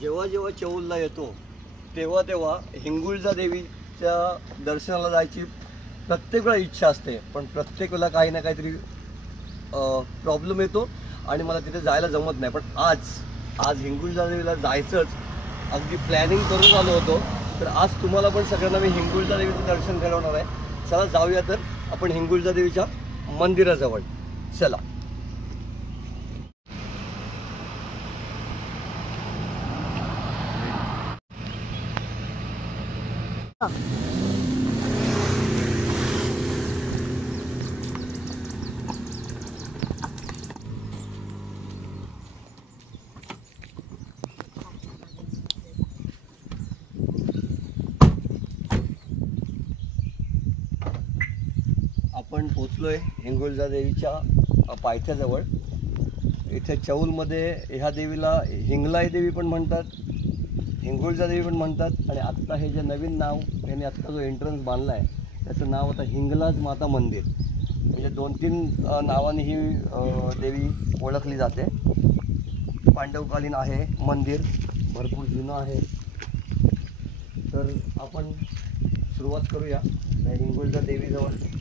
जेव्हा जेव्हा चौलला येतो तेव्हा तेव्हा हिंगुळजा देवीच्या दर्शनाला जायची प्रत्येक वेळा इच्छा असते, पण प्रत्येक वेळेला काही ना काहीतरी प्रॉब्लेम येतो आणि मला तिथे जायला जमत नाही. पण आज हिंगुळजा देवीला जायचंच अगदी प्लॅनिंग करून आलो होतो. तर आज तुम्हाला पण सगळ्यांना मी हिंगुळजा देवीचं दर्शन घडवणार आहे. चला जाऊया तर आपण हिंगुळजा देवीच्या मंदिराजवळ. चला. आपण पोचलोय हिंगुळजा देवीच्या पायथ्याजवळ. इथे चौलमध्ये ह्या देवीला हिंगलाई देवी पण म्हणतात, हिंगुळजा देवी पण म्हणतात. आणि आत्ता हे जे नवीन नाव यांनी आत्ता जो एंट्रन्स बांधला आहे त्याचं नाव आता हिंगलाज माता मंदिर. म्हणजे 2-3 नावाने ही देवी ओळखली जाते. पांडवकालीन आहे मंदिर, भरपूर जुनं आहे. तर आपण सुरुवात करूया त्या हिंगुळजा देवीजवळ.